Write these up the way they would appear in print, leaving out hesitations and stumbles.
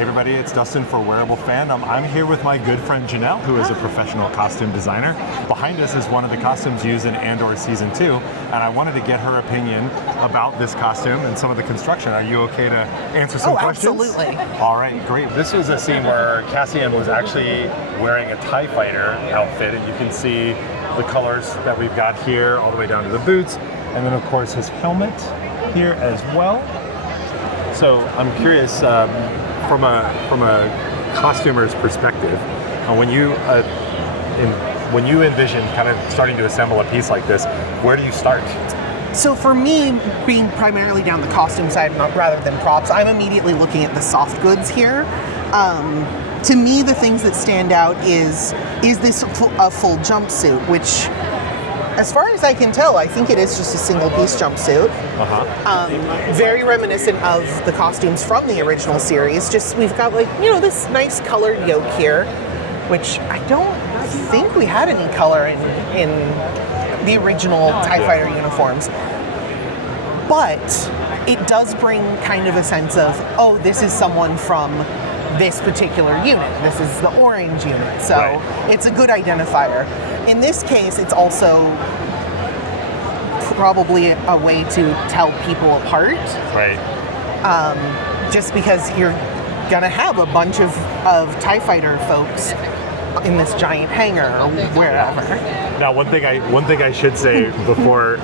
Hey everybody, it's Dustin for Wearable Fandom. I'm here with my good friend Janelle, who is a professional costume designer. Behind us is one of the costumes used in Andor Season 2, and I wanted to get her opinion about this costume and some of the construction. Are you okay to answer some questions? Absolutely. All right, great. This was a scene where Cassian was actually wearing a TIE fighter outfit, and you can see the colors that we've got here all the way down to the boots, and then of course his helmet here as well. So I'm curious, from a costumer's perspective, when you envision kind of starting to assemble a piece like this, where do you start? So for me, being primarily down the costume side rather than props, I'm immediately looking at the soft goods here. To me, the things that stand out is this a full jumpsuit, which, as far as I can tell, I think it is just a single-piece jumpsuit. Very reminiscent of the costumes from the original series. Just we've got this nice colored yoke here, which I don't think we had any color in the original TIE Fighter uniforms. But it does bring kind of a sense of, oh, this is someone from this particular unit. This is the orange unit. So It's a good identifier. In this case, it's also probably a way to tell people apart. Right. Just because you're gonna have a bunch of TIE Fighter folks in this giant hangar or wherever. Now, one thing I should say before,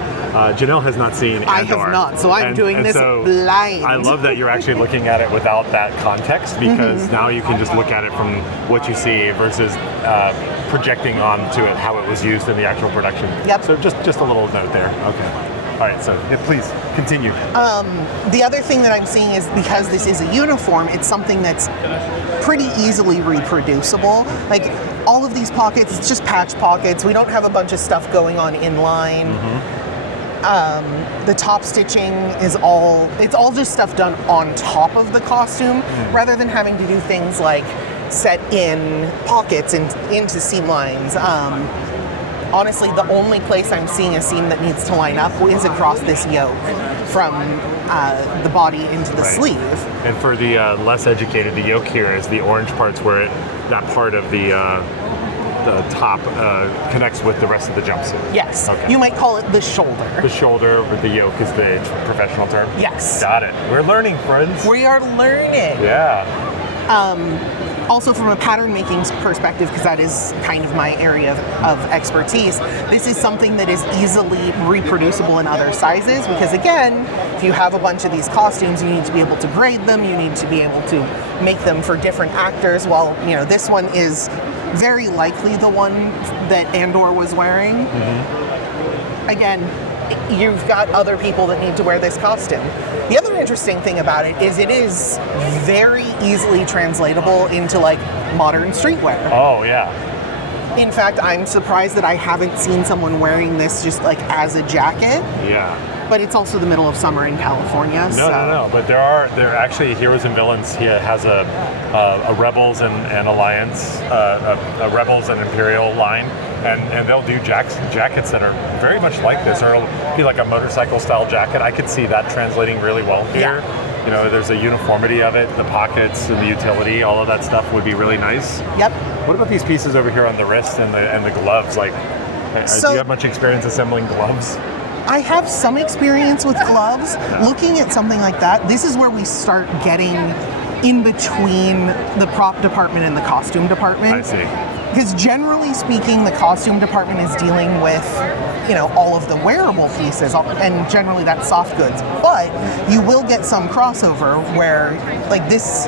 Janelle has not seen Andor. I have not, so I'm doing this blind. I love that you're actually looking at it without that context, because now you can just look at it from what you see versus projecting onto it how it was used in the actual production. Yep. So just a little note there. Okay. All right, so please continue. The other thing that I'm seeing is, because this is a uniform, it's something that's pretty easily reproducible. Like, all of these pockets, it's just patch pockets. We don't have a bunch of stuff going on in line. The top stitching is all just stuff done on top of the costume, rather than having to do things like set in pockets and into seam lines. Honestly, the only place I'm seeing a seam that needs to line up is across this yoke from the body into the sleeve. And for the less educated, the yoke here is the orange parts where that part of the top connects with the rest of the jumpsuit. Yes. Okay. You might call it the shoulder. The shoulder, but the yoke is the professional term? Yes. Got it. We're learning, friends. We are learning. Yeah. Also, from a pattern making perspective, because that is kind of my area of expertise, this is something that is easily reproducible in other sizes, because again, if you have a bunch of these costumes, you need to be able to grade them, you need to be able to make them for different actors, while this one is very likely the one that Andor was wearing. Again, you've got other people that need to wear this costume. The other interesting thing about it is very easily translatable into modern streetwear. Oh yeah. In fact, I'm surprised that I haven't seen someone wearing this just as a jacket. Yeah. But it's also the middle of summer in California. No. But there are actually heroes and villains. He has a Rebels and Alliance, a Rebels and Imperial line, and they'll do jackets that are very much like this, or it'll be like a motorcycle style jacket. I could see that translating really well here. Yeah. There's a uniformity of it, the pockets and the utility, all of that stuff would be really nice. Yep. What about these pieces over here on the wrist and the gloves? Do you have much experience assembling gloves? I have some experience with gloves. Looking at something like that, this is where we start getting in between the prop department and the costume department. I see. Because generally speaking, the costume department is dealing with, all of the wearable pieces, and generally that's soft goods. But you will get some crossover where, this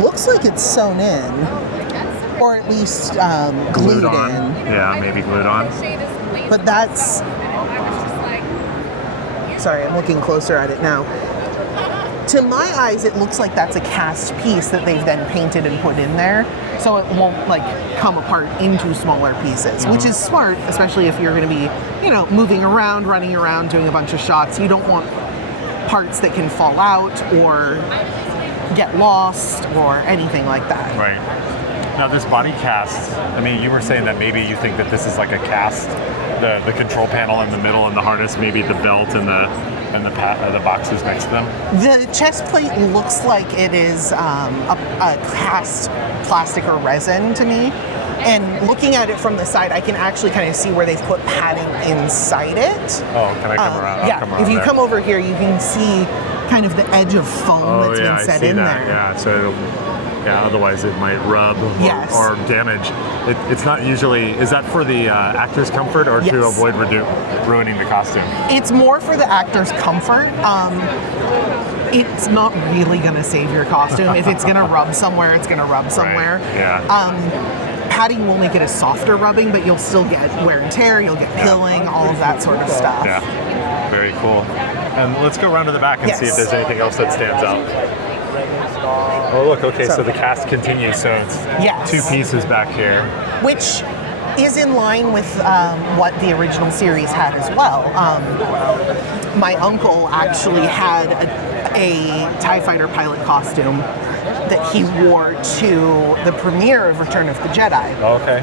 looks like it's sewn in, or at least glued on. in. Yeah, maybe glued on. But that's... Sorry, I'm looking closer at it now. To my eyes, it looks like that's a cast piece that they've then painted and put in there, so it won't come apart into smaller pieces, which is smart, especially if you're going to be, moving around, running around, doing a bunch of shots. You don't want parts that can fall out or get lost or anything like that. Right. Now, this body cast, you were saying that maybe you think that this is like a cast, the control panel in the middle and the harness, maybe the belt and and the boxes next to them? The chest plate looks like it is a cast plastic or resin to me. And looking at it from the side, I can actually kind of see where they've put padding inside it. Oh, can I come around? I'll Yeah, come around if you there. come over here, you can see kind of the edge of foam that's yeah, been set I see in that. there. Yeah, so otherwise it might rub Yes. or damage. It's not usually. Is that for the actor's comfort or to Yes. avoid ruining the costume? It's more for the actor's comfort. It's not really going to save your costume. If it's going to rub somewhere, it's going to rub somewhere. Right. Yeah. Padding will make it a softer rubbing, but you'll still get wear and tear, you'll get pilling, all of that sort of stuff. Yeah. Very cool. And let's go around to the back and see if Yes. there's anything else that stands out. Oh, look. Okay, so the cast continues. So it's Yes. 2 pieces back here. Which is in line with what the original series had as well. My uncle actually had a TIE fighter pilot costume that he wore to the premiere of Return of the Jedi. Okay.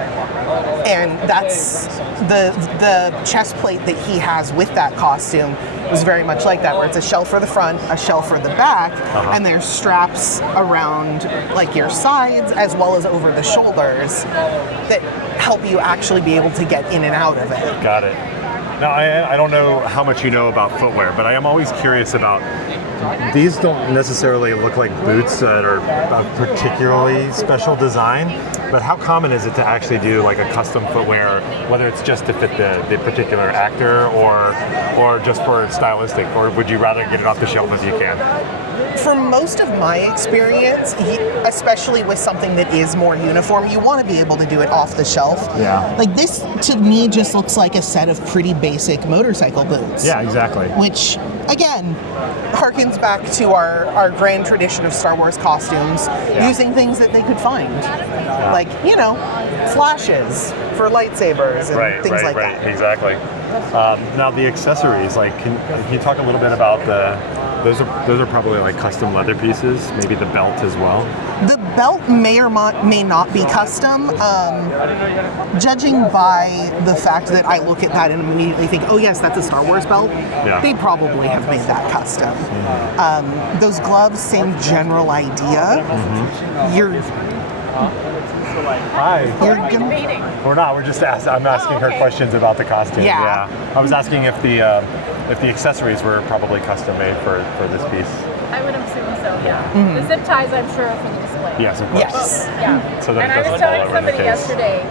And that's the chest plate that he has with that costume was very much like that, where it's a shell for the front, a shell for the back, and there's straps around like your sides as well as over the shoulders that help you actually be able to get in and out of it. Got it. Now, I don't know how much you know about footwear, but I am always curious about, these don't necessarily look like boots that are of particularly special design, but how common is it to actually do like a custom footwear, whether it's just to fit the particular actor or just for stylistic, or would you rather get it off the shelf if you can? For most of my experience, especially with something that is more uniform, you want to be able to do it off the shelf. Yeah. Like this, to me, just looks like a set of pretty basic motorcycle boots. Yeah, exactly. Which, again, harkens back to our grand tradition of Star Wars costumes, using things that they could find. Like, flashes for lightsabers and things like that. Exactly. Now the accessories, like, can you talk a little bit about those are probably like custom leather pieces, maybe the belt as well? The belt may or may not be custom. Judging by the fact that I look at that and immediately think, oh yes, that's a Star Wars belt, they probably have made that custom. Those gloves, same general idea. You're Hi. You're debating. We're not. We're just I'm asking her questions about the costume. Yeah. I was asking if the accessories were probably custom made for this piece. I would assume so, yeah. The zip ties, I'm sure, are for the display. Yes, of course. Yes. Yeah. So that and it I doesn't was fall telling over the somebody case. yesterday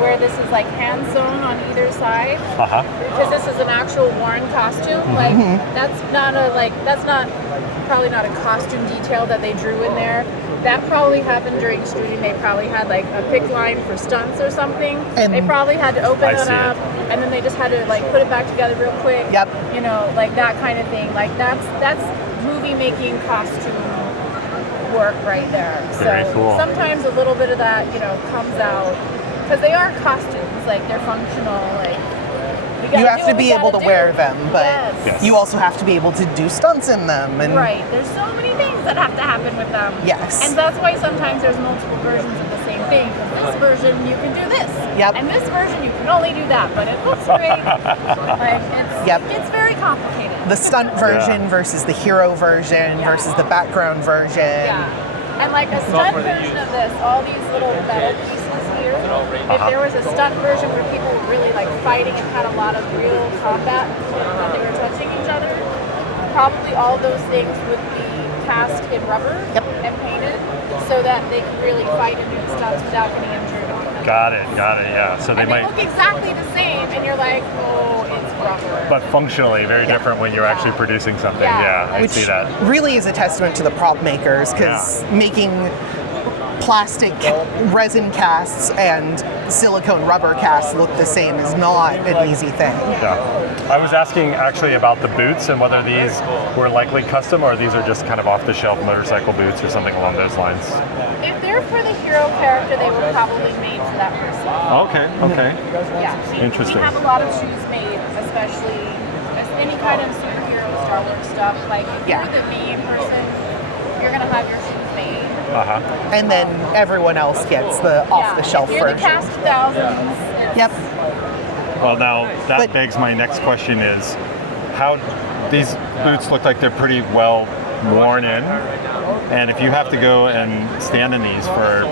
where this is like hand sewn on either side. Because this is an actual worn costume. Like that's probably not a costume detail that they drew in there. That probably happened during shooting. They probably had like a pick line for stunts or something. And they probably had to open I it see up and then they just had to like put it back together real quick. Yep. Like that kind of thing. Like that's movie making costume work right there. Very So cool. sometimes a little bit of that, comes out because they are costumes. Like they're functional. Like you have to be able to wear them, but Yes. you also have to be able to do stunts in them. And Right. There's so many things that have to happen with them. Yes. And that's why sometimes there's multiple versions of the same thing. This version you can do this. Yep. And this version you can only do that, but it looks great. It's very complicated. the stunt version versus the hero version versus the background version. Yeah. And like a stunt version of this, all these little metal pieces here, if there was a stunt version where people were really like fighting and had a lot of real combat when they were touching each other, probably all those things would be cast in rubber and painted so that they could really fight and do the stunts without getting injured on them. Got it. Yeah. So they And they look exactly the same and you're like, oh, it's rubber. but functionally very different when you're actually producing something. Yeah. I Which see that. really is a testament to the prop makers, because making plastic resin casts and silicone rubber casts look the same is not an easy thing. Yeah. I was asking actually about the boots and whether these were likely custom or these are just kind of off-the-shelf motorcycle boots or something along those lines. If they're for the hero character, they were probably made for that person. Okay. Yeah, Interesting. We have a lot of shoes made, especially any kind of superhero Star Wars stuff. Like if you're the main person, you're gonna have your shoes made. And then everyone else gets the off-the-shelf if you're version. the cast thousands. Yep. Well, now that begs my next question is, how these boots look like they're pretty well worn in. And if you have to go and stand in these for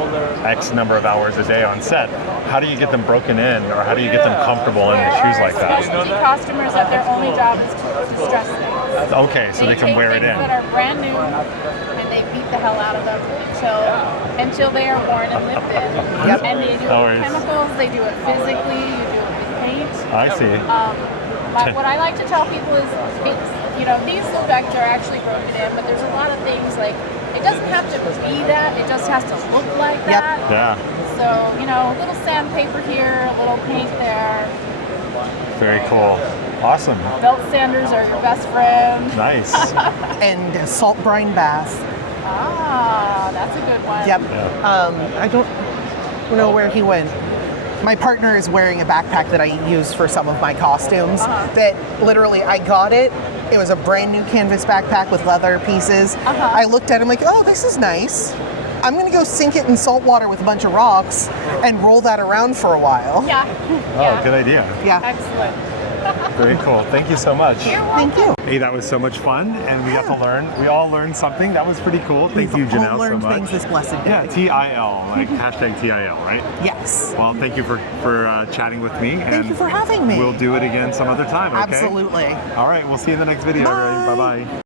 X number of hours a day on set, how do you get them broken in, or how do you get them comfortable in the shoes like that? Specialty costumers that their only job is to distress things. Okay, so they can wear it They take in. things that are brand new and they beat the hell out of them until they are worn and lived in. Yep. And they do it No with worries. chemicals, they do it physically, you do it with paint. I see. But what I like to tell people is, these look like they're actually broken in, but there's a lot of things like, it doesn't have to be that, it just has to look like that. Yeah, So, a little sandpaper here, a little paint there. very cool. Awesome. Belt sanders are your best friend. Nice. And a salt brine bath. Ah, that's a good one. Yep. Yeah. I don't know where he went. My partner is wearing a backpack that I use for some of my costumes. That literally, I got it. It was a brand new canvas backpack with leather pieces. I looked at it, I'm like, oh, this is nice. I'm gonna go sink it in salt water with a bunch of rocks and roll that around for a while. Yeah. Oh, good idea. Yeah. Excellent. Very cool. Thank you so much. Thank you. Hey, that was so much fun, and we got to learn. We all learned something. That was pretty cool. Thank you, We've all Janelle, so learned much. things this blessed day. Yeah, TIL, like hashtag TIL, right? Yes. Well, thank you for chatting with me. Thank you for having me. We'll do it again some other time, okay? Absolutely. All right, we'll see you in the next video, everybody. Bye. Bye-bye.